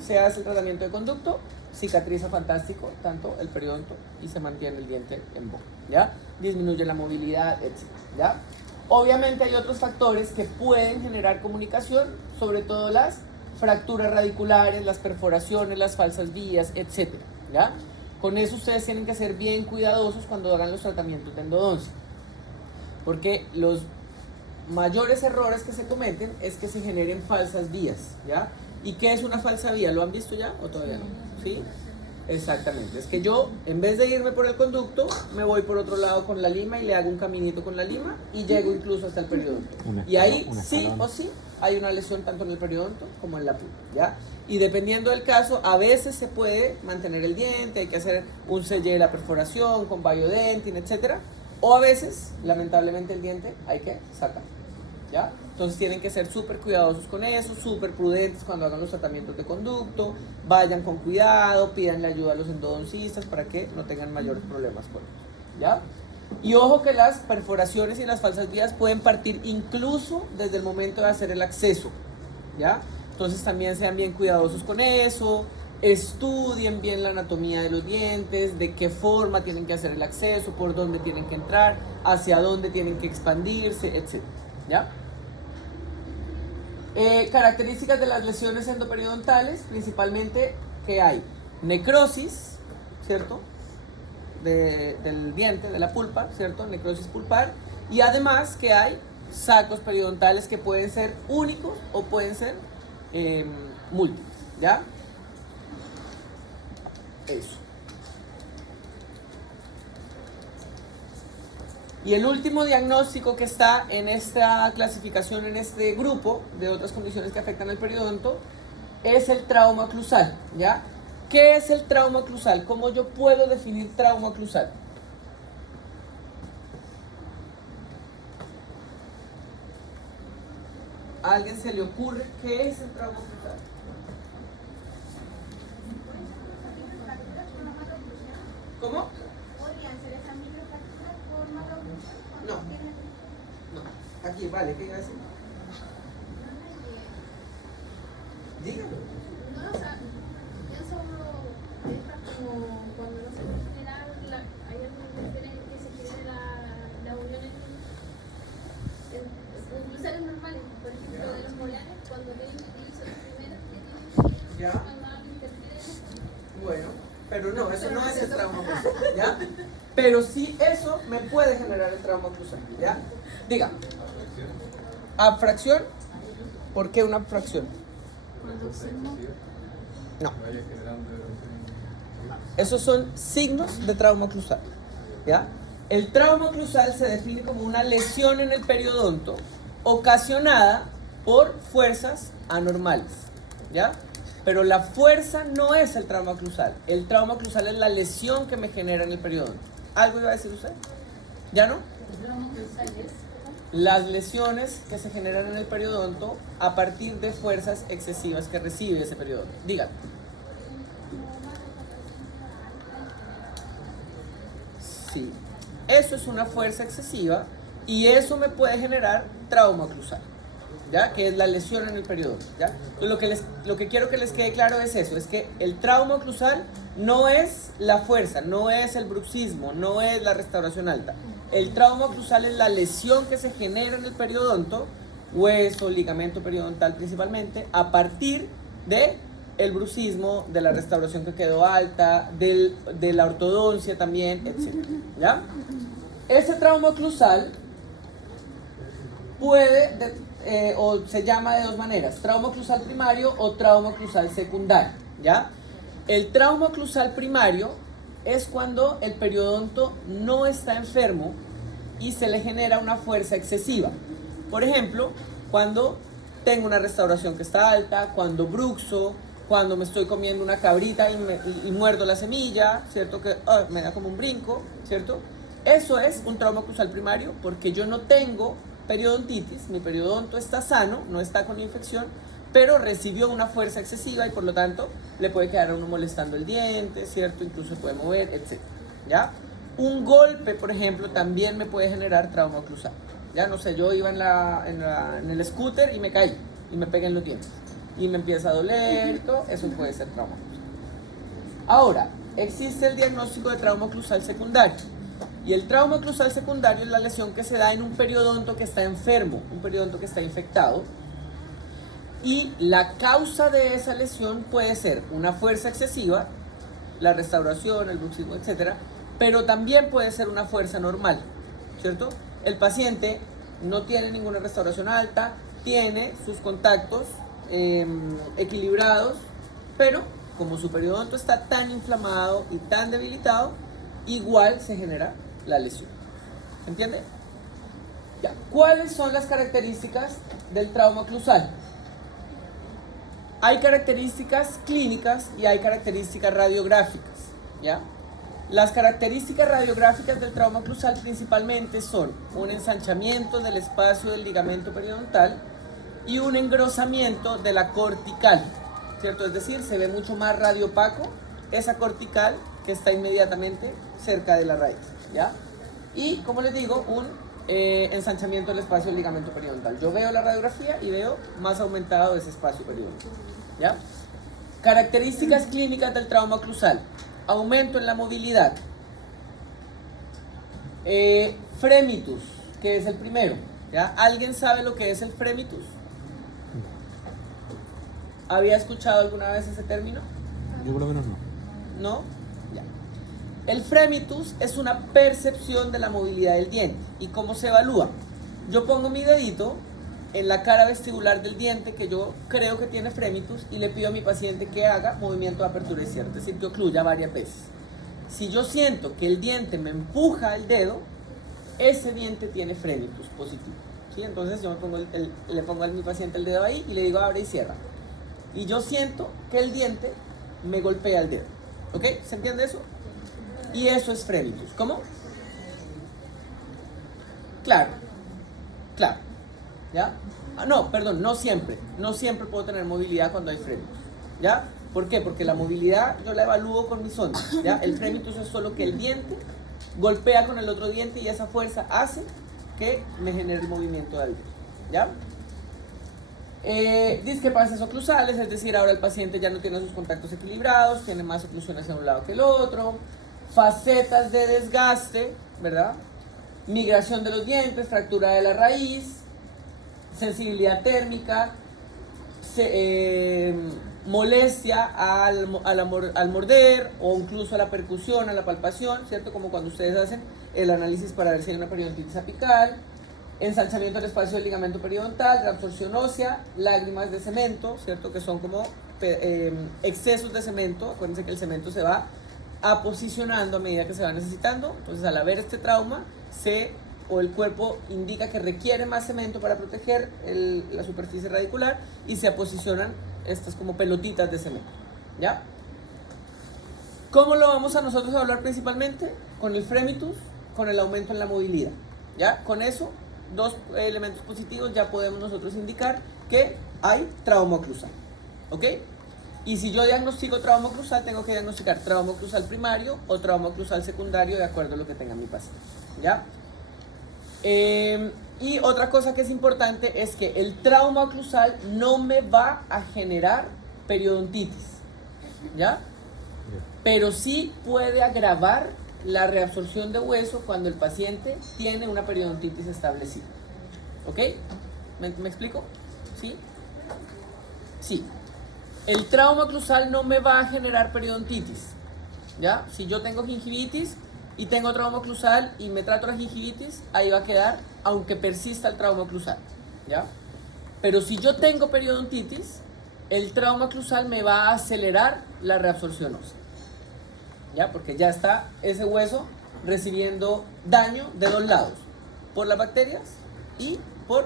Se hace el tratamiento de conducto, cicatriza fantástico, tanto el periodonto y se mantiene el diente en boca, ¿ya? Disminuye la movilidad, etc., ¿ya? Obviamente hay otros factores que pueden generar comunicación, sobre todo las fracturas radiculares, las perforaciones, las falsas vías, etc., ¿ya? Con eso ustedes tienen que ser bien cuidadosos cuando hagan los tratamientos de endodoncia, porque los mayores errores que se cometen es que se generen falsas vías, ¿ya? ¿Y qué es una falsa vía? ¿Lo han visto ya o todavía no? ¿Sí? Exactamente, es que yo en vez de irme por el conducto, me voy por otro lado con la lima y le hago un caminito con la lima y llego incluso hasta el periodonto. Y ahí sí o sí hay una lesión tanto en el periodonto como en la pulpa, ¿ya? Y dependiendo del caso, a veces se puede mantener el diente, hay que hacer un selle de la perforación con Biodentin, etcétera, o a veces, lamentablemente, el diente hay que sacar, ¿ya? Entonces tienen que ser súper cuidadosos con eso, súper prudentes cuando hagan los tratamientos de conducto, vayan con cuidado, pídanle ayuda a los endodoncistas para que no tengan mayores problemas con eso, ¿ya? Y ojo que las perforaciones y las falsas vías pueden partir incluso desde el momento de hacer el acceso, ¿ya? Entonces también sean bien cuidadosos con eso, estudien bien la anatomía de los dientes, de qué forma tienen que hacer el acceso, por dónde tienen que entrar, hacia dónde tienen que expandirse, etc. ¿Ya? Características de las lesiones endoperidontales, principalmente que hay necrosis, ¿cierto? Del diente, de la pulpa, ¿cierto? Necrosis pulpar, y además que hay sacos periodontales que pueden ser únicos o pueden ser múltiples, ¿ya? Eso. Y el último diagnóstico que está en esta clasificación, en este grupo de otras condiciones que afectan al periodonto, es el trauma oclusal, ¿ya? ¿Qué es el trauma oclusal? ¿Cómo yo puedo definir trauma oclusal? ¿A alguien se le ocurre qué es el trauma oclusal? ¿Cómo? ¿Podrían ser esas microfracturas por macrooclusión? No. No. Aquí, vale, ¿qué iba a decir? Dígalo. No, o sea, pienso como cuando no se puede generar, hay algunas mujeres que se genera la unión en oclusales normales, por ejemplo, de los molares, cuando ven utilizo los primeros que tienen, Ya. cuando interfieren. Bueno, pero no, eso no es el trauma oclusal, ¿ya? Pero sí eso me puede generar el trauma oclusal, ¿ya? Diga. ¿Abfracción? ¿Por qué una abfracción? No. Esos son signos de trauma oclusal, ¿ya? El trauma oclusal se define como una lesión en el periodonto ocasionada por fuerzas anormales, ¿ya? Pero la fuerza no es el trauma oclusal. El trauma oclusal es la lesión que me genera en el periodonto. ¿Algo iba a decir usted? ¿Ya no? Las lesiones que se generan en el periodonto a partir de fuerzas excesivas que recibe ese periodonto. Dígame. Sí, eso es una fuerza excesiva y eso me puede generar trauma oclusal, ¿ya? Que es la lesión en el periodonto, ¿ya? Entonces lo que quiero que les quede claro es eso, es que el trauma oclusal no es la fuerza, no es el bruxismo, no es la restauración alta. El trauma oclusal es la lesión que se genera en el periodonto, hueso, ligamento periodontal principalmente, a partir de el bruxismo, de la restauración que quedó alta, de la ortodoncia también, etc. ¿Ya? Ese trauma oclusal puede, o se llama de dos maneras, trauma oclusal primario o trauma oclusal secundario, ¿ya? El trauma oclusal primario es cuando el periodonto no está enfermo y se le genera una fuerza excesiva. Por ejemplo, cuando tengo una restauración que está alta, cuando bruxo, cuando me estoy comiendo una cabrita y muerdo la semilla, ¿cierto? Que me da como un brinco, ¿cierto? Eso es un trauma oclusal primario porque yo no tengo periodontitis, mi periodonto está sano, no está con infección, pero recibió una fuerza excesiva y por lo tanto le puede quedar a uno molestando el diente, ¿cierto? Incluso se puede mover, etc. ¿Ya? Un golpe, por ejemplo, también me puede generar trauma oclusal. Ya no sé, yo iba en el scooter y me caí y me pegué en los dientes y me empieza a doler y todo, eso puede ser trauma oclusal. Ahora, existe el diagnóstico de trauma oclusal secundario. Y el trauma oclusal secundario es la lesión que se da en un periodonto que está enfermo, un periodonto que está infectado. Y la causa de esa lesión puede ser una fuerza excesiva, la restauración, el bruxismo, etc. Pero también puede ser una fuerza normal, ¿cierto? El paciente no tiene ninguna restauración alta, tiene sus contactos equilibrados, pero como su periodonto está tan inflamado y tan debilitado, igual se genera la lesión. ¿Entiende? Ya. ¿Cuáles son las características del trauma oclusal? Hay características clínicas y hay características radiográficas, ¿ya? Las características radiográficas del trauma oclusal principalmente son un ensanchamiento del espacio del ligamento periodontal y un engrosamiento de la cortical, ¿cierto? Es decir, se ve mucho más radiopaco esa cortical que está inmediatamente cerca de la raíz, ¿ya? Y, como les digo, un ensanchamiento del espacio del ligamento periodontal. Yo veo la radiografía y veo más aumentado ese espacio periodontal, ¿ya? Características clínicas del trauma oclusal: aumento en la movilidad, fremitus, que es el primero, ¿ya? ¿Alguien sabe lo que es el fremitus? ¿Había escuchado alguna vez ese término? Yo por lo menos no. ¿No? Ya. El fremitus es una percepción de la movilidad del diente. ¿Y cómo se evalúa? Yo pongo mi dedito en la cara vestibular del diente que yo creo que tiene fremitus y le pido a mi paciente que haga movimiento de apertura y cierre, es decir, que ocluya varias veces. Si yo siento que el diente me empuja el dedo, ese diente tiene fremitus positivo, ¿sí? Entonces yo le pongo a mi paciente el dedo ahí y le digo abre y cierra. Y yo siento que el diente me golpea el dedo. ¿Ok? ¿Se entiende eso? Y eso es fremitus. ¿Cómo? Claro. Claro. ¿Ya? No, perdón, no siempre. No siempre puedo tener movilidad cuando hay fremitus. ¿Ya? ¿Por qué? Porque la movilidad yo la evalúo con mi sonda. ¿Ya? El fremitus es solo que el diente golpea con el otro diente y esa fuerza hace que me genere el movimiento del dedo. ¿Ya? Discrepancias oclusales, es decir, ahora el paciente ya no tiene sus contactos equilibrados, tiene más oclusión hacia un lado que el otro. Facetas de desgaste, ¿verdad? Migración de los dientes, fractura de la raíz, sensibilidad térmica, molestia al morder o incluso a la percusión, a la palpación, ¿cierto? Como cuando ustedes hacen el análisis para ver si hay una periodontitis apical. Ensanchamiento del espacio del ligamento periodontal, reabsorción ósea, lágrimas de cemento, ¿cierto? Que son como excesos de cemento. Acuérdense que el cemento se va posicionando a medida que se va necesitando. Entonces, al haber este trauma, el cuerpo indica que requiere más cemento para proteger la superficie radicular y se posicionan estas como pelotitas de cemento, ¿ya? ¿Cómo lo vamos a nosotros a hablar principalmente? Con el fremitus, con el aumento en la movilidad, ¿ya? Con eso, dos elementos positivos, ya podemos nosotros indicar que hay trauma oclusal, ¿ok? Y si yo diagnostico trauma oclusal, tengo que diagnosticar trauma oclusal primario o trauma oclusal secundario de acuerdo a lo que tenga mi paciente, ¿ya? Y otra cosa que es importante es que el trauma oclusal no me va a generar periodontitis, ¿ya? Pero sí puede agravar la reabsorción de hueso cuando el paciente tiene una periodontitis establecida. ¿Ok? ¿Me explico? ¿Sí? Sí. El trauma oclusal no me va a generar periodontitis, ¿ya? Si yo tengo gingivitis y tengo trauma oclusal y me trato la gingivitis, ahí va a quedar, aunque persista el trauma oclusal, ¿ya? Pero si yo tengo periodontitis, el trauma oclusal me va a acelerar la reabsorción ósea, ¿ya? Porque ya está ese hueso recibiendo daño de dos lados, por las bacterias y por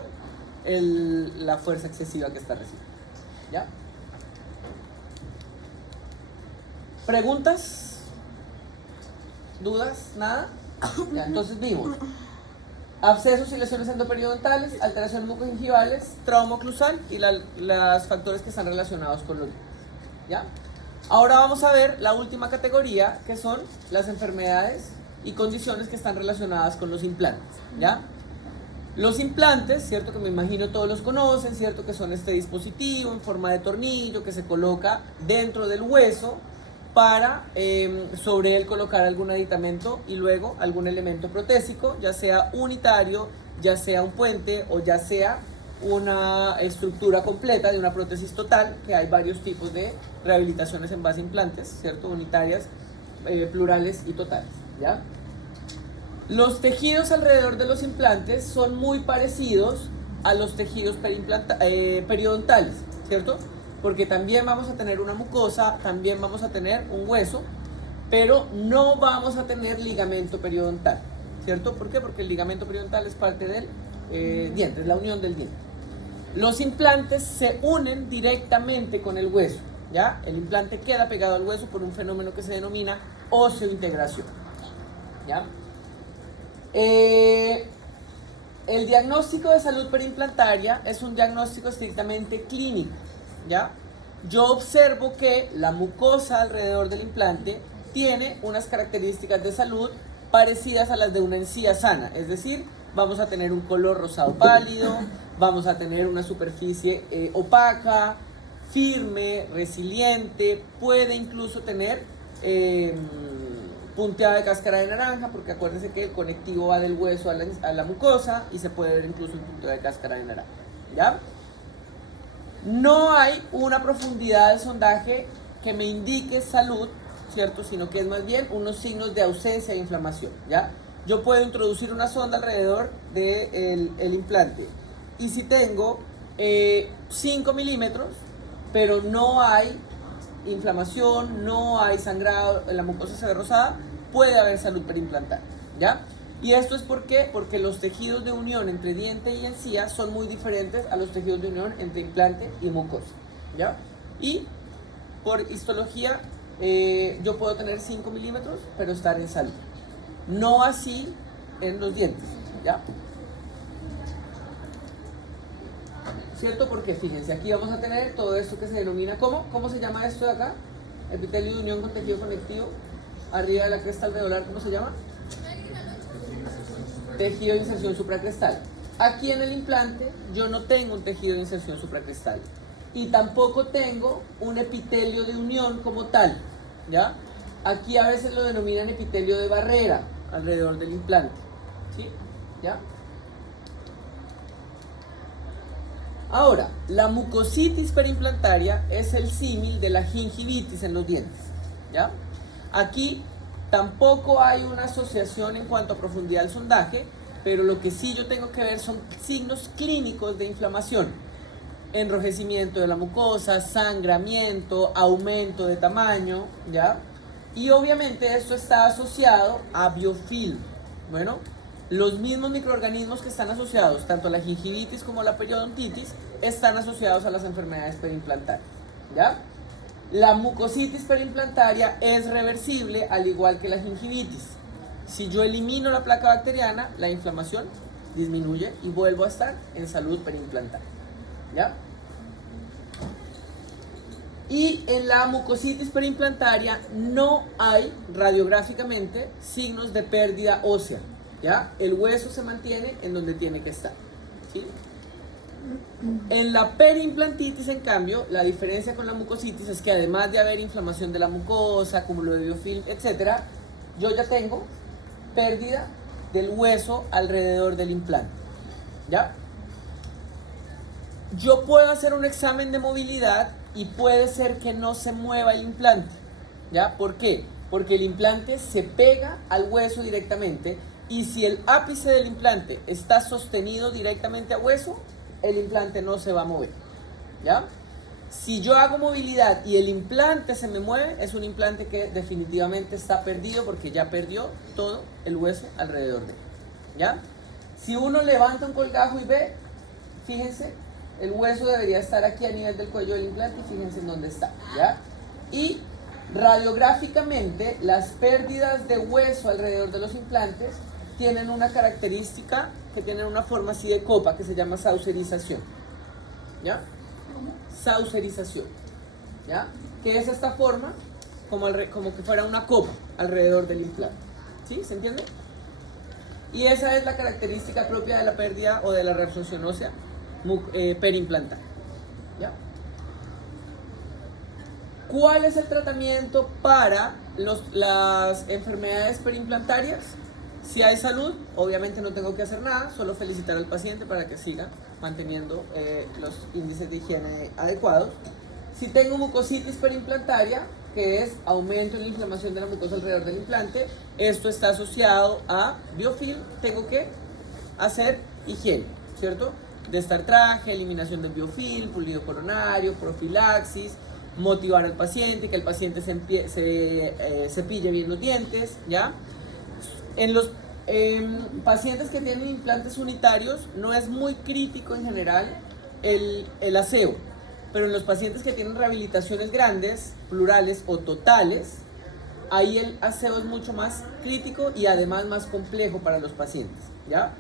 la fuerza excesiva que está recibiendo, ¿ya? ¿Preguntas? ¿Dudas? ¿Nada? Ya, entonces vimos abscesos y lesiones endoperidontales, alteraciones mucogingivales, trauma oclusal y los factores que están relacionados con los dientes, ¿ya? Ahora vamos a ver la última categoría, que son las enfermedades y condiciones que están relacionadas con los implantes, ¿ya? Los implantes, cierto que me imagino todos los conocen, cierto que son este dispositivo en forma de tornillo que se coloca dentro del hueso para sobre él colocar algún aditamento y luego algún elemento protésico, ya sea unitario, ya sea un puente o ya sea una estructura completa de una prótesis total, que hay varios tipos de rehabilitaciones en base a implantes, ¿cierto? Unitarias, plurales y totales, ¿ya? Los tejidos alrededor de los implantes son muy parecidos a los tejidos periodontales, ¿cierto? porque también vamos a tener una mucosa, también vamos a tener un hueso, pero no vamos a tener ligamento periodontal, ¿cierto? ¿Por qué? Porque el ligamento periodontal es parte del diente, es la unión del diente. Los implantes se unen directamente con el hueso, ¿ya? El implante queda pegado al hueso por un fenómeno que se denomina oseointegración, ¿ya? El diagnóstico de salud perimplantaria es un diagnóstico estrictamente clínico, ¿ya? Yo observo que la mucosa alrededor del implante tiene unas características de salud parecidas a las de una encía sana, es decir, vamos a tener un color rosado pálido, vamos a tener una superficie opaca, firme, resiliente, puede incluso tener punteada de cáscara de naranja, porque acuérdense que el conectivo va del hueso a la mucosa y se puede ver incluso un punteado de cáscara de naranja, ¿ya? No hay una profundidad del sondaje que me indique salud, ¿cierto? Sino que es más bien unos signos de ausencia de inflamación, ¿ya? Yo puedo introducir una sonda alrededor del implante y si tengo 5 milímetros, pero no hay inflamación, no hay sangrado, la mucosa se ve rosada, puede haber salud perimplantaria, ¿ya? Y esto es porque los tejidos de unión entre diente y encía son muy diferentes a los tejidos de unión entre implante y mucosa, ¿ya? Y por histología yo puedo tener 5 milímetros, pero estar en salud. No así en los dientes, ¿ya? ¿Cierto? Porque fíjense, aquí vamos a tener todo esto que se denomina, ¿cómo se llama esto de acá? Epitelio de unión con tejido conectivo, arriba de la cresta alveolar, ¿cómo se llama? Tejido de inserción supracrestal. Aquí en el implante yo no tengo un tejido de inserción supracrestal y tampoco tengo un epitelio de unión como tal, ¿ya? Aquí a veces lo denominan epitelio de barrera alrededor del implante, ¿sí? ¿Ya? Ahora, la mucositis perimplantaria es el símil de la gingivitis en los dientes, ¿ya? Aquí tampoco hay una asociación en cuanto a profundidad del sondaje, pero lo que sí yo tengo que ver son signos clínicos de inflamación, enrojecimiento de la mucosa, sangramiento, aumento de tamaño, ¿ya? Y obviamente esto está asociado a biofilm. Bueno, los mismos microorganismos que están asociados tanto a la gingivitis como a la periodontitis están asociados a las enfermedades periimplantarias, ¿ya? La mucositis perimplantaria es reversible al igual que la gingivitis. Si yo elimino la placa bacteriana, la inflamación disminuye y vuelvo a estar en salud periimplantaria, ¿ya? Y en la mucositis periimplantaria no hay radiográficamente signos de pérdida ósea, ¿ya? El hueso se mantiene en donde tiene que estar, ¿sí? En la periimplantitis, en cambio, la diferencia con la mucositis es que además de haber inflamación de la mucosa, acúmulo de biofilm, etc., yo ya tengo pérdida del hueso alrededor del implante, ¿ya? Yo puedo hacer un examen de movilidad y puede ser que no se mueva el implante, ¿ya? ¿Por qué? Porque el implante se pega al hueso directamente y si el ápice del implante está sostenido directamente a hueso, el implante no se va a mover, ¿ya? Si yo hago movilidad y el implante se me mueve, es un implante que definitivamente está perdido porque ya perdió todo el hueso alrededor de él, ¿ya? Si uno levanta un colgajo y ve, fíjense, el hueso debería estar aquí a nivel del cuello del implante y fíjense en dónde está, ¿ya? Y radiográficamente las pérdidas de hueso alrededor de los implantes tienen una característica que tienen una forma así de copa que se llama saucerización, ¿ya? Saucerización, ¿ya? Que es esta forma como que fuera una copa alrededor del implante, ¿sí? ¿Se entiende? Y esa es la característica propia de la pérdida o de la reabsorción ósea periimplantaria, ¿ya? ¿Cuál es el tratamiento para las enfermedades periimplantarias? Si hay salud, obviamente no tengo que hacer nada, solo felicitar al paciente para que siga manteniendo los índices de higiene adecuados. Si tengo mucositis periimplantaria, que es aumento en la inflamación de la mucosa alrededor del implante, esto está asociado a biofilm, tengo que hacer higiene, ¿cierto? de estar traje, eliminación del biofilm, pulido coronario, profilaxis, motivar al paciente, que el paciente se cepille bien los dientes, ¿ya? En los pacientes que tienen implantes unitarios no es muy crítico en general el aseo, pero en los pacientes que tienen rehabilitaciones grandes, plurales o totales, ahí el aseo es mucho más crítico y además más complejo para los pacientes, ¿ya?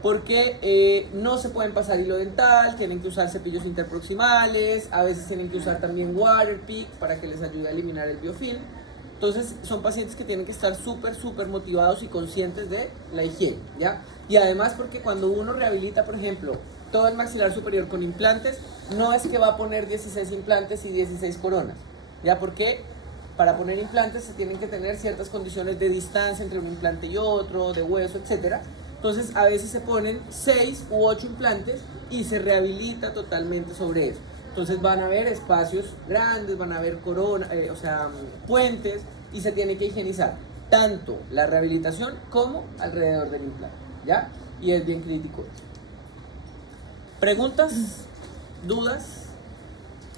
Porque no se pueden pasar hilo dental, tienen que usar cepillos interproximales, a veces tienen que usar también Waterpik para que les ayude a eliminar el biofilm. Entonces son pacientes que tienen que estar súper motivados y conscientes de la higiene, ¿ya? Y además porque cuando uno rehabilita, por ejemplo, todo el maxilar superior con implantes, no es que va a poner 16 implantes y 16 coronas, ¿ya? Porque para poner implantes se tienen que tener ciertas condiciones de distancia entre un implante y otro, de hueso, etc. Entonces a veces se ponen 6 u 8 implantes y se rehabilita totalmente sobre eso. Entonces van a haber espacios grandes, van a haber puentes y se tiene que higienizar tanto la rehabilitación como alrededor del implante, ¿ya? Y es bien crítico eso. ¿Preguntas? ¿Dudas?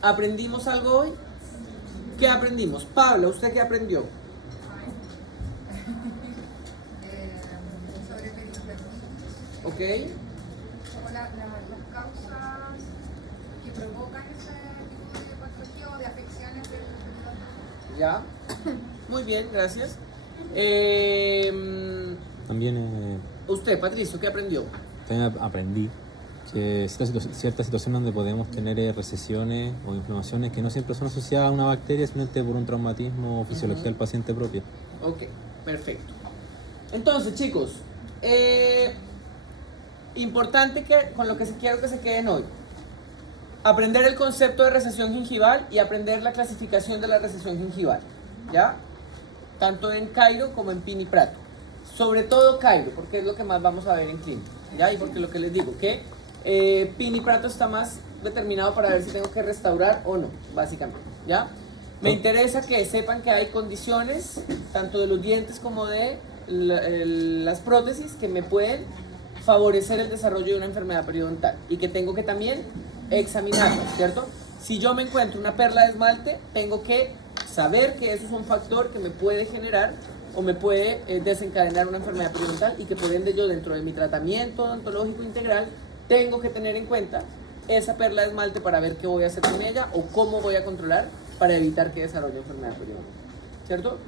¿Aprendimos algo hoy? ¿Qué aprendimos? Pablo, ¿usted qué aprendió? Sobre periodismo. ¿Ok? Como las causas que provocan ese tipo de patología o de afecciones del periodismo. ¿Ya? Muy bien, gracias. También, Usted, Patricio, ¿qué aprendió? también aprendí que ciertas situaciones donde podemos tener recesiones o inflamaciones que no siempre son asociadas a una bacteria, simplemente por un traumatismo o fisiología del paciente propia. Ok, perfecto. Entonces, chicos, importante que con lo que quiero que se queden hoy. Aprender el concepto de recesión gingival y aprender la clasificación de la recesión gingival, ¿ya? Tanto en Cairo como en Pini Prato. Sobre todo Cairo, porque es lo que más vamos a ver en clínica, ¿ya? Y porque lo que les digo, que Pini Prato está más determinado para ver si tengo que restaurar o no, básicamente, ¿ya? Me interesa que sepan que hay condiciones, tanto de los dientes como de las prótesis, que me pueden favorecer el desarrollo de una enfermedad periodontal y que tengo que también examinarlas, ¿cierto? Si yo me encuentro una perla de esmalte, tengo que saber que eso es un factor que me puede generar o me puede desencadenar una enfermedad periodontal y que por ende yo dentro de mi tratamiento odontológico integral tengo que tener en cuenta esa perla de esmalte para ver qué voy a hacer con ella o cómo voy a controlar para evitar que desarrolle enfermedad periodontal, ¿cierto?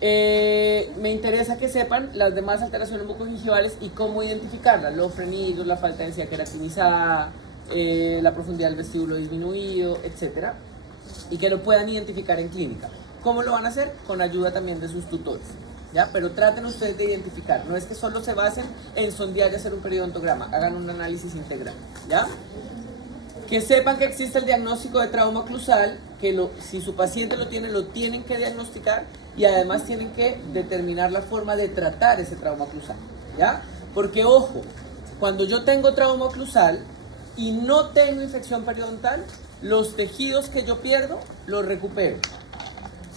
Me interesa que sepan las demás alteraciones bucogingivales y cómo identificarlas, los frenillos, la falta de densidad queratinizada, la profundidad del vestíbulo disminuido, etc. Y que lo puedan identificar en clínica. ¿Cómo lo van a hacer? Con ayuda también de sus tutores, ¿ya? Pero traten ustedes de identificar, no es que solo se basen en sondear y hacer un periodontograma, hagan un análisis integral, ¿ya? Que sepan que existe el diagnóstico de trauma oclusal, que si su paciente lo tienen que diagnosticar y además tienen que determinar la forma de tratar ese trauma oclusal, ¿ya? Porque ojo, cuando yo tengo trauma oclusal y no tengo infección periodontal, los tejidos que yo pierdo los recupero.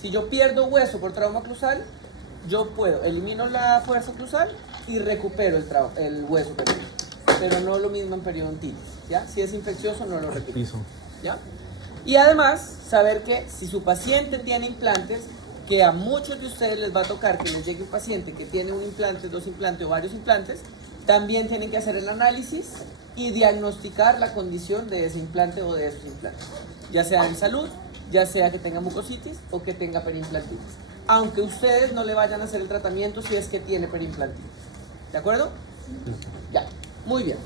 Si yo pierdo hueso por trauma oclusal, yo elimino la fuerza oclusal y recupero el hueso periodontal. Pero no lo mismo en periodontitis, ¿ya? Si es infeccioso no lo recupero, ¿ya? Y además, saber que si su paciente tiene implantes, que a muchos de ustedes les va a tocar que les llegue un paciente que tiene un implante, 2 implantes o varios implantes, también tienen que hacer el análisis y diagnosticar la condición de ese implante o de esos implantes, ya sea en salud, ya sea que tenga mucositis o que tenga periimplantitis, aunque ustedes no le vayan a hacer el tratamiento si es que tiene periimplantitis, ¿de acuerdo? Ya, muy bien.